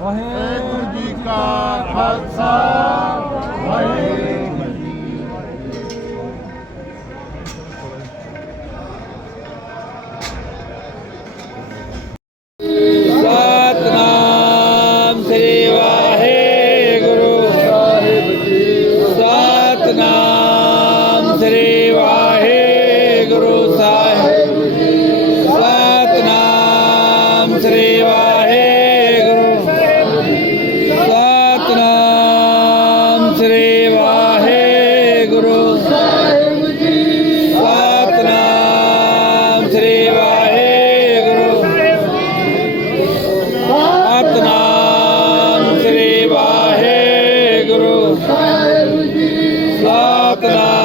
ਵਾਹਿਗੁਰੂ ਜੀ ਕਾ ਖਾਲਸਾ ਵਾਹਿਗੁਰੂ ਜੀ ਸਤਨਾਮ ਸ੍ਰੀ ਵਾਹਿਗੁਰੂ ਸਾਹਿਬ ਜੀ। ਸਤਨਾਮ ਸ੍ਰੀ ਵਾਹਿਗੁਰੂ ਸਾਹਿਬ ਜੀ। ਸਤਨਾਮ ਸ੍ਰੀ ਵਾਹਿਗੁਰੂ। ਸਤਨਾਮ ਸ੍ਰੀ ਵਾਹਿਗੁਰੂ ਸਾਹਿਬ ਜੀ। ਸਤਨਾਮ ਸ੍ਰੀ ਵਾਹਿਗੁਰੂ। ਸਤਨਾਮ ਸ੍ਰੀ ਵਾਹਿਗੁਰੂ ਸਾਹਿਬ ਜੀ। ਸਤਨਾਮ